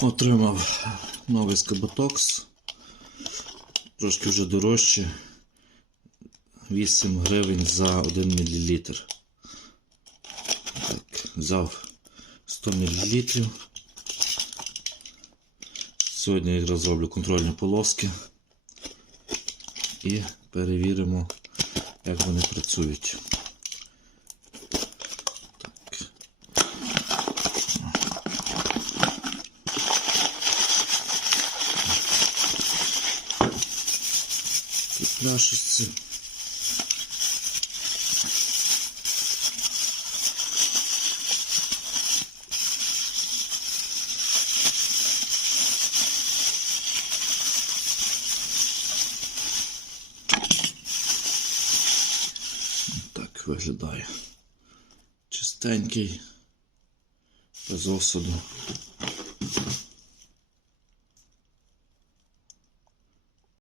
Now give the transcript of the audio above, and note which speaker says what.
Speaker 1: Отримав новий скоботокс. Трошки вже дорожче. 8 гривень за 1 мл. Так, взяв 100 мл. Сьогодні якраз зроблю контрольні полоски і перевіримо, як вони працюють. Такі пляшечці. Так виглядає. Чистенький, без осаду.